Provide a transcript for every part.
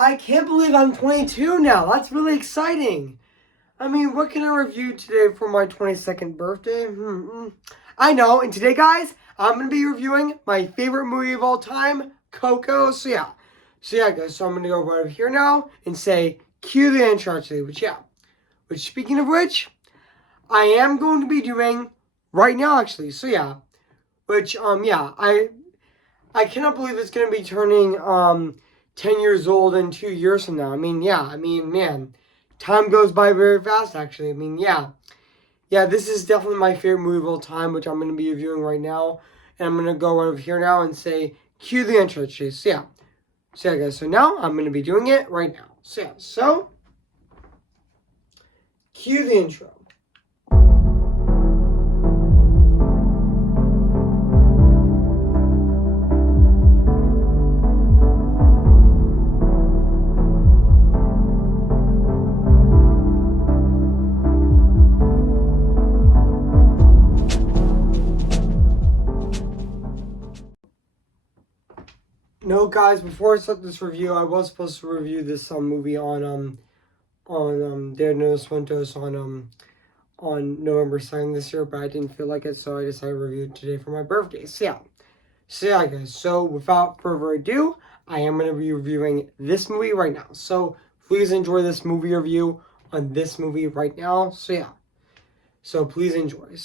I can't believe I'm 22 now. That's really exciting. I mean, what can I review today for my 22nd birthday? I know. And today, guys, I'm going to be reviewing my favorite movie of all time, Coco. So yeah, guys. So I'm going to go right over here now and say, cue the intro actually. Which speaking of which, I am going to be doing right now actually. I cannot believe it's going to be turning 10 years old in 2 years from now. Man, time goes by very fast, actually. This is definitely my favorite movie of all time, which I'm going to be reviewing right now. And I'm going to go over here now and say, cue the intro, chase. Guys, so now I'm going to be doing it right now. Cue the intro. No, guys, before I start this review, I was supposed to review this movie on Dia de los Muertos on November 2nd this year, but I didn't feel like it, so I decided to review it today for my birthday. Guys. So without further ado, I am going to be reviewing this movie right now. So please enjoy this movie review on this movie right now. So please enjoy.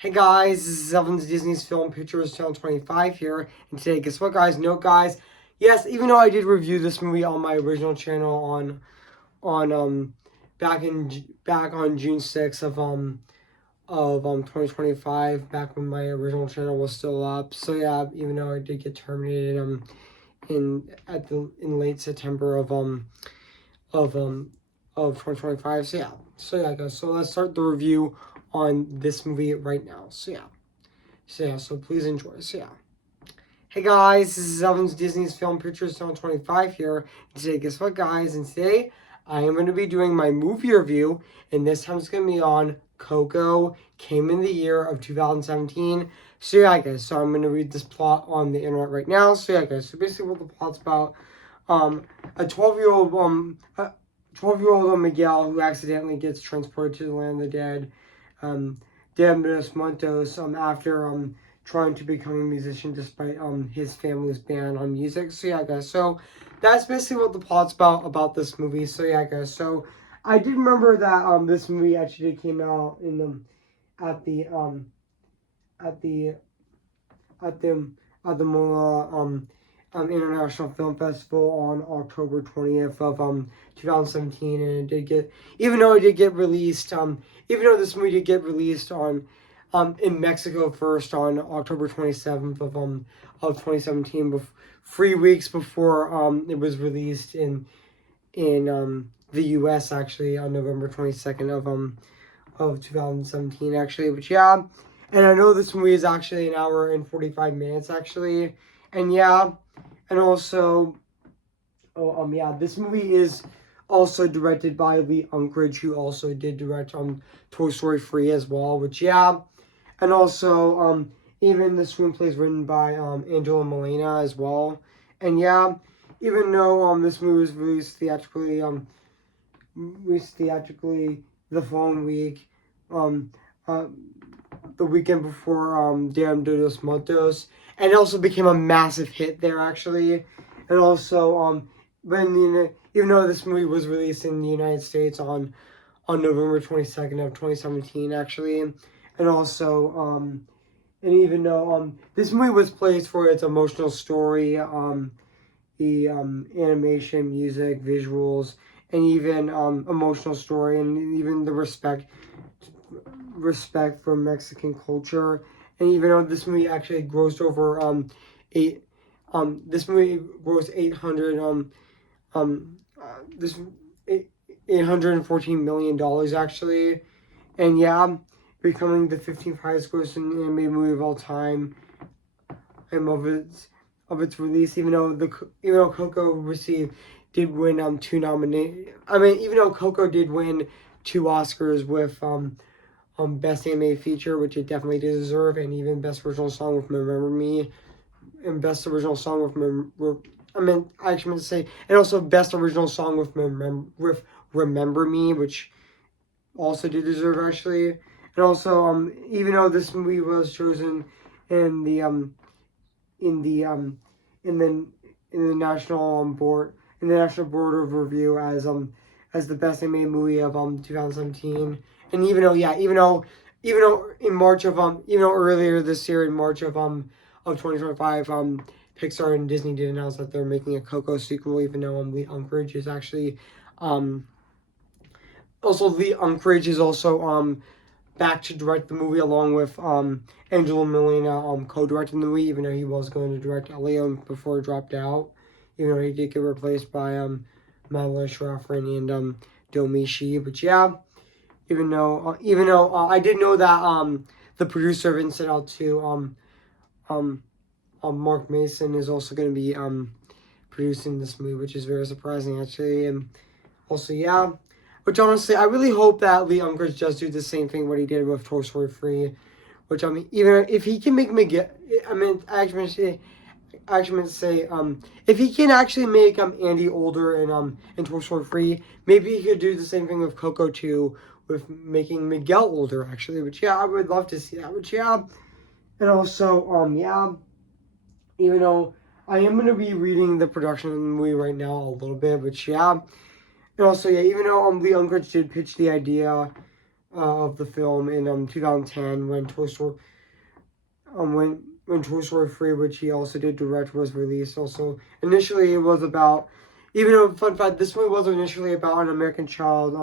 Hey guys, this is Evan's Disney's Film Pictures Channel 25 here, and today, guess what, guys? Note, guys, yes, even though I did review this movie on my original channel back on June 6th of 2025, back when my original channel was still up. So yeah, even though I did get terminated in late September of 2025. So yeah, guys. So let's start the review on this movie right now. So please enjoy. Hey guys, this is Evan's Disney's Film Pictures Channel 25 here. And today, guess what, guys? And today I am going to be doing my movie review, and this time it's going to be on Coco. Came in the year of 2017. So yeah, guys. So I'm going to read this plot on the internet right now. So yeah, guys. So basically, what the plot's about: a 12-year-old Miguel who accidentally gets transported to the land of the dead. Dia de los Muertos, after trying to become a musician despite his family's ban on music. So yeah, guys. So that's basically what the plot's about this movie. So yeah, guys. So I did remember that this movie actually came out in at the MOLA International Film Festival on October 20th of 2017, and it did get, even though this movie did get released on in Mexico first on October 27th of 2017, 3 weeks before it was released in the US actually on November 22nd of 2017 actually. But yeah, and I know this movie is actually 1 hour and 45 minutes actually, and yeah. And also, this movie is also directed by Lee Unkrich, who also did direct Toy Story 3 as well, which, yeah. And also, even the screenplay is written by Angela Molina as well. And yeah, even though this movie was released theatrically the following week, the weekend before Dia de los Muertos, and it also became a massive hit there actually. And also even though this movie was released in the United States on November 22nd of 2017 actually, and also and even though this movie was praised for its emotional story, the animation, music, visuals, and even emotional story, and even the respect for Mexican culture. And even though this movie actually grossed over $814 million actually, and yeah, becoming the 15th highest grossing animated movie of all time. Of its release, even though Coco did win 2 nominations. Even though Coco did win 2 Oscars with Best Animated Feature, which it definitely did deserve, and even Best Original Song with Remember Me, and Best Original Song with I actually meant to say, and also best original song with Remember Me, which also did deserve actually. And also, even though this movie was chosen in the in the in the in the national board of review as the best animated movie of 2017. And even though in March of even though earlier this year in March of 2025 Pixar and Disney did announce that they're making a Coco sequel, even though Lee Unkrich is actually um also Lee Unkrich is also back to direct the movie along with Angelo Molina co-directing the movie, even though he was going to direct Leo before he dropped out. Even though he did get replaced by Mala Shrafran and Domishi. But yeah, even though I did know that the producer of Inside Out 2 Mark Mason is also going to be producing this movie, which is very surprising actually. And also yeah, which honestly, I really hope that Lee Unkrich does do the same thing what he did with Toy Story 3. Which even if he can make Miguel, I actually meant to say, if he can actually make Andy older in Toy Story 3, maybe he could do the same thing with Coco 2 with making Miguel older actually. Which yeah, I would love to see that. Which yeah, and also yeah, even though I am gonna be reading the production of the movie right now a little bit, which yeah. And also, yeah, even though Lee Unkrich did pitch the idea of the film in 2010 when when Toy Story 3, which he also did direct, was released. Also, initially it was about, even though fun fact, this movie was initially about an American child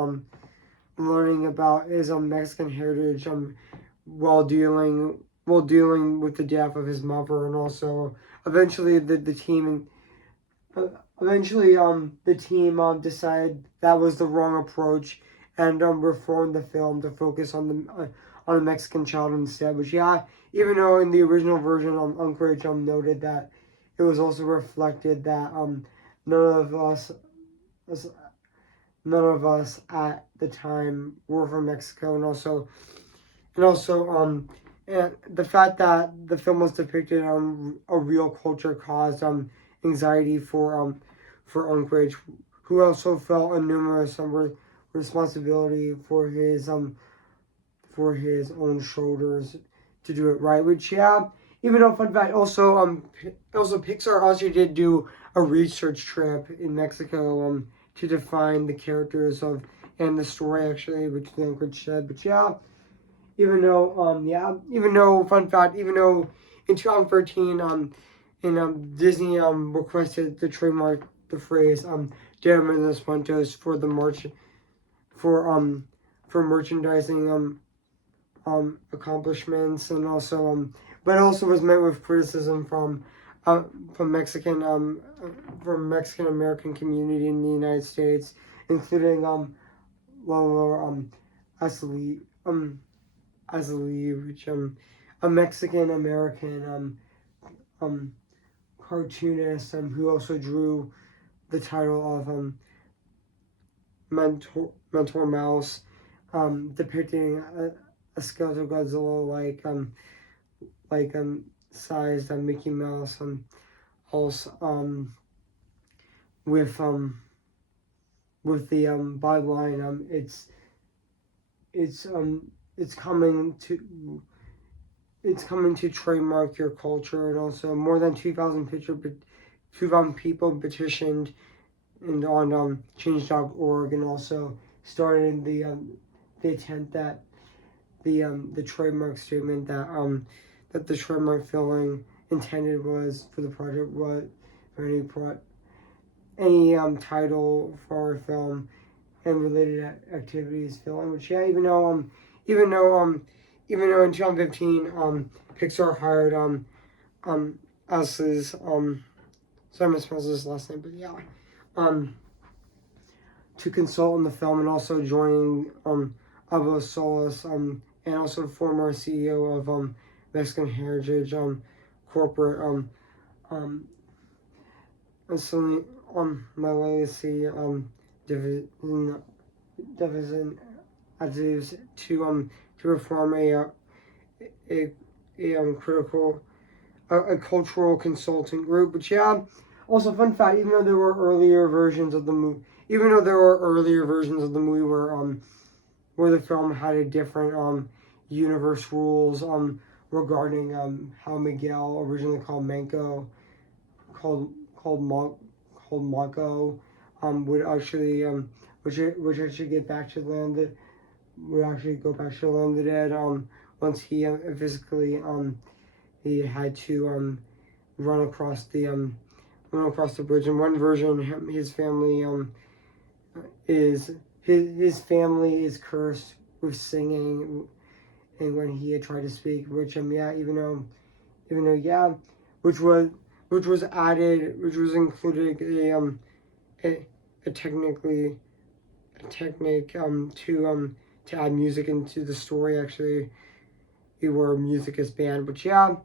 learning about his Mexican heritage while dealing with the death of his mother, and also eventually the team the team decided that was the wrong approach and reformed the film to focus on the Mexican child instead. Which yeah, even though in the original version, Unkrich noted that it was also reflected that none of us us- none of us at the time were from Mexico, and also and the fact that the film was depicted on a real culture caused anxiety for Unkrich, who also felt a numerous responsibility for his own shoulders to do it right. Which yeah, even though fun fact, also Pixar also did do a research trip in Mexico to define the characters of and the story actually, which the Unkrich said. But yeah, even though fun fact, even though in 2013 Disney requested to trademark the phrase Derriman Los Puentos for the for um for merchandising accomplishments, and also but also was met with criticism from Mexican American community in the United States, including Lola Asli Asli, which a Mexican American cartoonist who also drew the title of Mentor Mouse, depicting a skeletal Godzilla like sized Mickey Mouse, also with the byline it's it's coming to trademark your culture. And also more than 2,000 people petitioned and on change.org, and also started the attempt that the trademark statement that the trademark filling intended was for the project was for any title for our film and related activities filling. Which yeah, even though even though in 2015 Pixar hired As's sorry I mispronounced his last name, but yeah, to consult on the film, and also joining Abo Solis and also former CEO of Mexican Heritage corporate and my legacy division advisors to reform a critical a cultural consulting group. But yeah, Also, fun fact: even though there were earlier versions of the movie, even though there were earlier versions of the movie where the film had a different universe rules regarding how Miguel, originally called Manco, called called Mon- called Monco, would actually which actually get back to the land that would actually go back to the land of the dead once he physically he had to run across the run across the bridge. In one version, his family is his family is cursed with singing, and when he had tried to speak, which yeah, even though yeah, which was which was added, which was included a, a technically a technique to add music into the story actually, where music is banned. But yeah,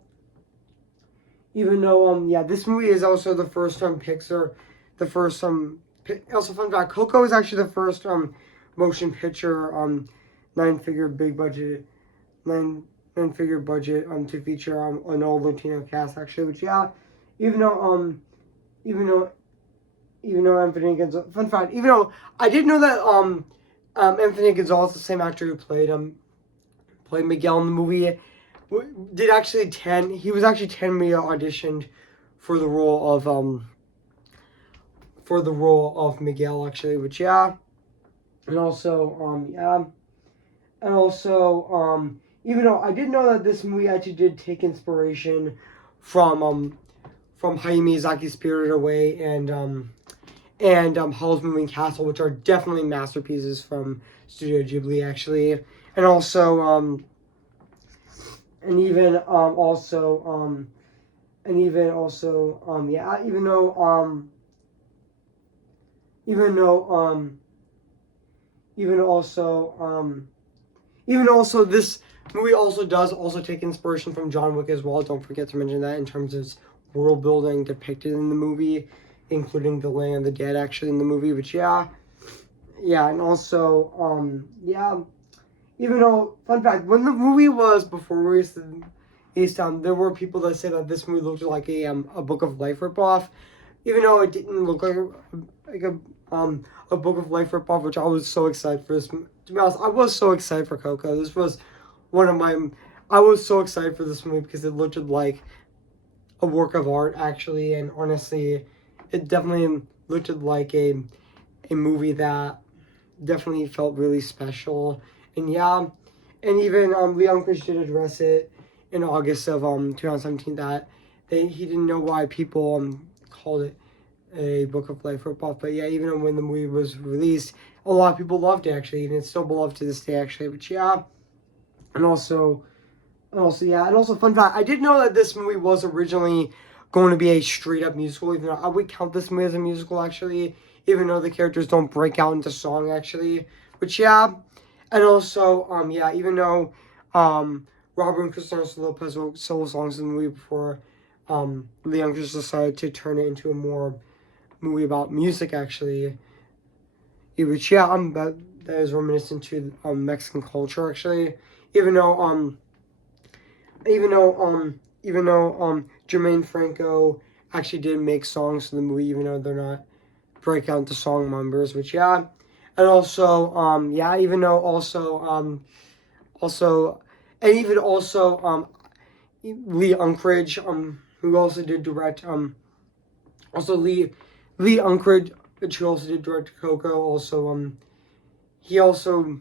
even though yeah, this movie is also the first Pixar, the first also fun fact, Coco is actually the first motion picture nine-figure big budget nine-figure budget to feature an all Latino cast actually, which yeah, even though even though even though Anthony Gonzalez, fun fact, even though I didn't know that Anthony Gonzalez, the same actor who played Miguel in the movie, did actually 10. He was actually 10 when he auditioned for the role of Miguel actually, which yeah, and also yeah, and also even though I didn't know that this movie actually did take inspiration from Hayao Miyazaki's Spirited Away and Howl's Moving Castle, which are definitely masterpieces from Studio Ghibli actually, and also and even yeah, even though even also even also this movie also does also take inspiration from John Wick as well. Don't forget to mention that in terms of world building depicted in the movie, including the Land of the Dead actually in the movie. But yeah, yeah, and also yeah, even though fun fact, when the movie was before released, there were people that said that this movie looked like a Book of Life ripoff, even though it didn't look like a Book of Life ripoff, which I was so excited for this. To be honest, I was so excited for Coco. This was one of my. I was so excited for this movie because it looked like a work of art actually, and honestly, it definitely looked like a movie that definitely felt really special. And yeah, and even Leon Chris did address it in August of 2017 that he didn't know why people called it a Book of Life ripoff. But yeah, even when the movie was released, a lot of people loved it actually, and it's still beloved to this day actually. But yeah, and also yeah, and also fun fact, I did know that this movie was originally going to be a straight up musical. Even though I would count this movie as a musical actually, even though the characters don't break out into song actually. Which yeah, and also yeah, even though Robert and Christina Lopez wrote solo songs in the movie before Leon just decided to turn it into a more movie about music actually. Which yeah, that is reminiscent to Mexican culture actually. Even though Jermaine Franco actually did make songs for the movie, even though they're not break out into song numbers, which yeah, and also yeah, even though also and even also Lee Unkrich who also did direct also Lee Unkrich, which who also did direct Coco, also he also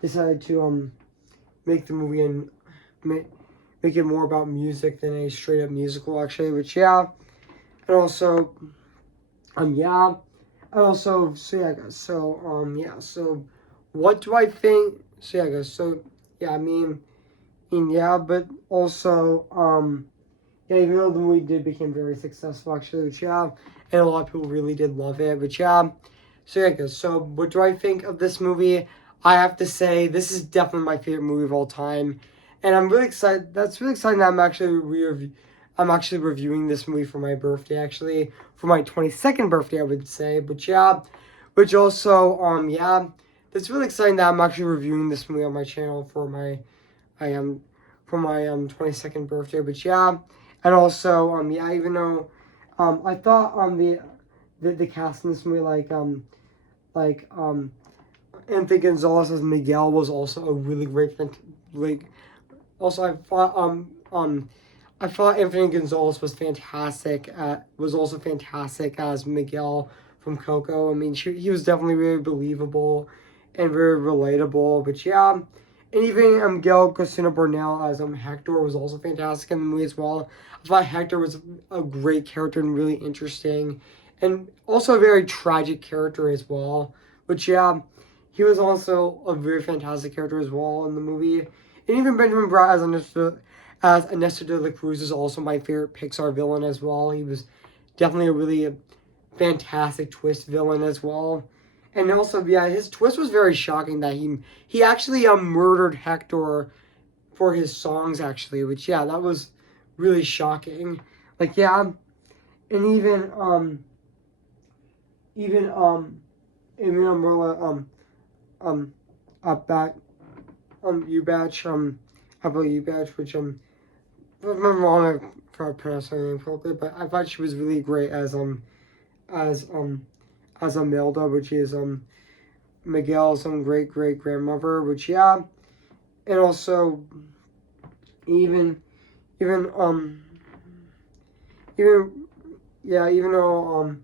decided to make the movie and make it more about music than a straight up musical actually, which yeah, and also yeah, and also so yeah guys, so yeah, so what do I think? So yeah guys, so yeah, I mean yeah, but also yeah, even though the movie did become very successful actually, which yeah, and a lot of people really did love it, but yeah, so yeah guys, so what do I think of this movie? I have to say this is definitely my favorite movie of all time, and I'm really excited. That's really exciting that I'm actually reviewing this movie for my birthday actually, for my 22nd birthday I would say, but yeah, which also yeah, that's really exciting that I'm actually reviewing this movie on my channel for my I am for my 22nd birthday, but yeah, And also, yeah, even though, I thought the cast in this movie, like Anthony Gonzalez as Miguel was also a really great, like, also I thought Anthony Gonzalez was also fantastic as Miguel from Coco. I mean, he was definitely really believable and very relatable. But yeah, and even Miguel Costina Bernal as Hector was also fantastic in the movie as well. I thought Hector was a great character and really interesting, and also a very tragic character as well. But yeah, he was also a very fantastic character as well in the movie. And even Benjamin Bratt as Ernesto de la Cruz is also my favorite Pixar villain as well. He was definitely a really fantastic twist villain as well. And also, yeah, his twist was very shocking that he actually murdered Hector for his songs actually, which yeah, that was really shocking. Like yeah, and even Umbrella back Ubach about Ubach, which if I'm wrong if I pronounced her name correctly, but I thought she was really great as Imelda, which is Miguel's great great grandmother, which yeah, and also even even even yeah, even though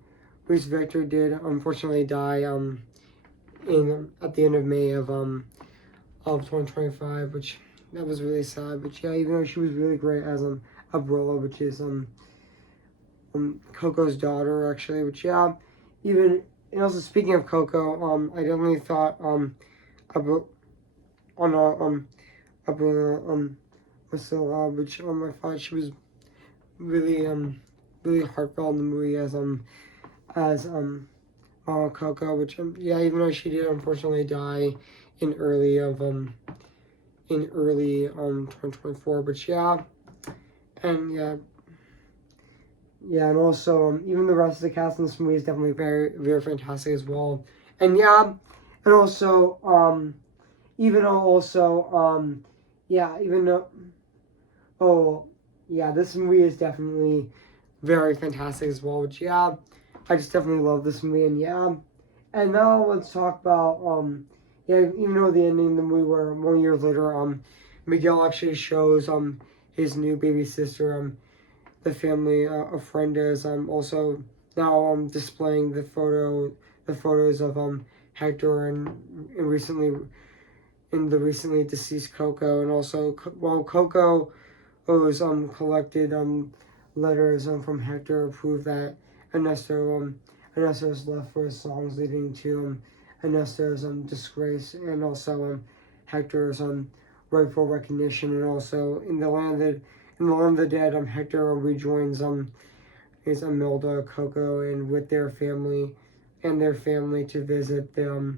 Luis Victor did unfortunately die in at the end of May of 2025, which that was really sad. But yeah, even though she was really great as Abuela, which is Coco's daughter actually, which yeah, even and also speaking of Coco, I definitely thought about on Abuela was so which I thought she was really really heartfelt in the movie as Mama Coco, which yeah, even though she did unfortunately die in early 2024, but yeah, and yeah, and also even the rest of the cast in this movie is definitely very very fantastic as well, and yeah, and also even though also yeah, even though oh yeah, this movie is definitely very fantastic as well, which yeah, I just definitely love this movie, and yeah, and now let's talk about yeah, even though the ending of the movie where 1 year later Miguel actually shows his new baby sister the family a friend is also now displaying the photos of Hector and recently in the recently deceased Coco, and also while Coco was collected letters from Hector prove that Ernesto's left for his songs, leading to Ernesto's disgrace, and also Hector's rightful recognition, and also in the land of the dead, Hector rejoins his Imelda, Coco, and with their family to visit the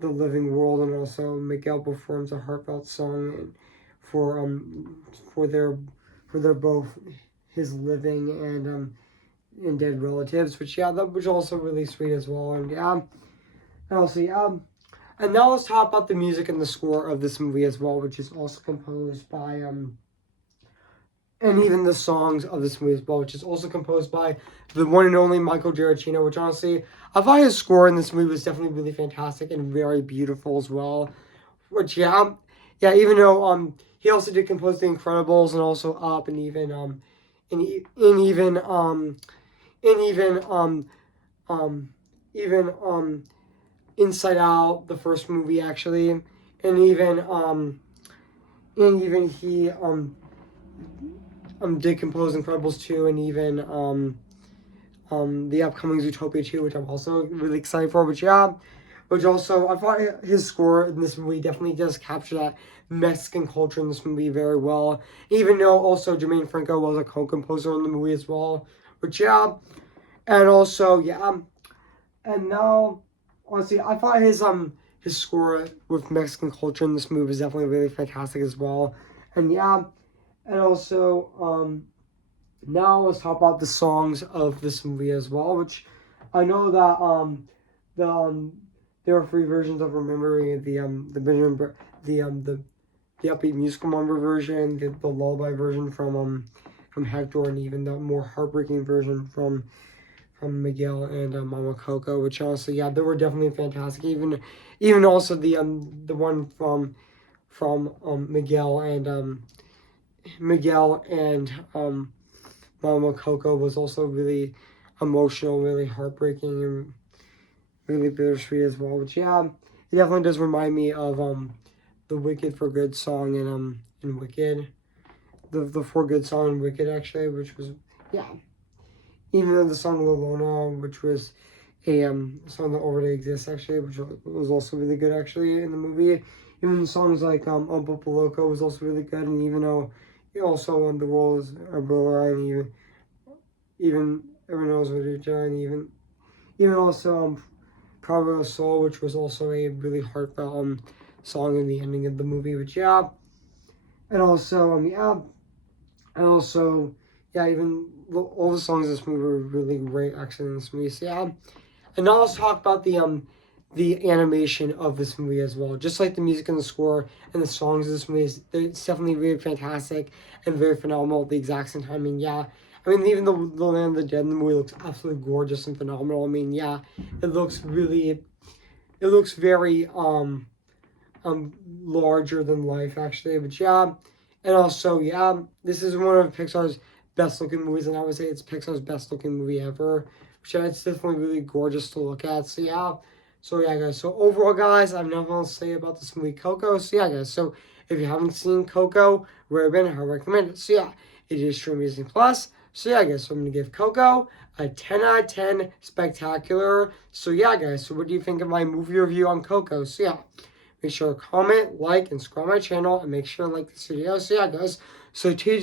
the living world, and also Miguel performs a heartfelt song for for their for their both his living and dead relatives, which yeah, that was also really sweet as well, and yeah, and also yeah. And now let's talk about the music and the score of this movie as well, which is also composed by and even the songs of this movie as well, which is also composed by the one and only Michael Giacchino, which honestly, I thought his score in this movie was definitely really fantastic and very beautiful as well. Which yeah, even though he also did compose The Incredibles and also Up and even and even even Inside Out, the first movie actually, and even he did compose Incredibles 2 and even the upcoming Zootopia 2, which I'm also really excited for. But yeah, which also I thought his score in this movie definitely does capture that Mexican culture in this movie very well. Even though also Jermaine Franco was a co-composer in the movie as well. Which yeah, and also yeah, and now honestly I thought his score with Mexican culture in this movie was definitely really fantastic as well. And yeah, and also now let's talk about the songs of this movie as well, which I know that the there are three versions of Remembering the Benjamin the upbeat musical number version, the lullaby version from Hector, and even the more heartbreaking version from Miguel and Mama Coco, which also, yeah, they were definitely fantastic. Even also the one from Miguel and Mama Coco was also really emotional, really heartbreaking, and really bittersweet as well. Which, yeah, it definitely does remind me of the Wicked for Good song in Wicked, the For Good song in Wicked actually, which was, yeah. Even though the song Lolona, which was a song that already exists actually, which was also really good actually in the movie. Even songs like Un Poco Loco was also really good, and even though he also won the role as Arbella, and even Everyone Knows What You're Doing, even also Carver Soul, which was also a really heartfelt song in the ending of the movie, which, yeah. And also yeah, and also, yeah, even all the songs in this movie were really great actually in this movie. So, yeah. And now let's talk about the animation of this movie as well. Just like the music and the score and the songs of this movie, it's definitely really fantastic and very phenomenal at the exact same time. I mean, yeah. I mean, even the Land of the Dead in the movie looks absolutely gorgeous and phenomenal. I mean, yeah, it looks very larger than life actually. But, yeah, and also, yeah, this is one of Pixar's best looking movies, and I would say it's Pixar's best looking movie ever. Which, yeah, it's definitely really gorgeous to look at. So, yeah. So, yeah, guys. So, overall, guys, I have nothing else to say about this movie, Coco. So, yeah, guys. So, if you haven't seen Coco, Raven, I recommend it. So, yeah, it is streaming Disney Plus. So, yeah, guys. So, I'm going to give Coco a 10 out of 10 spectacular. So, yeah, guys. So, what do you think of my movie review on Coco? So, yeah. Make sure to comment, like, and subscribe my channel, and make sure to like this video. So, yeah, guys. So stay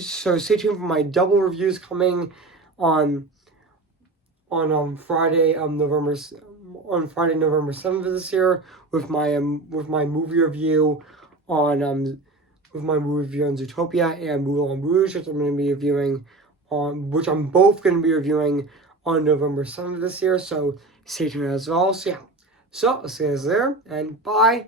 tuned for my double reviews coming on Friday November 7th of this year with my movie review on Zootopia and Moulin Rouge, which I'm going to be reviewing which I'm both going to be reviewing on November 7th of this year. So stay tuned as well. So, yeah. So I'll see you guys there, and bye.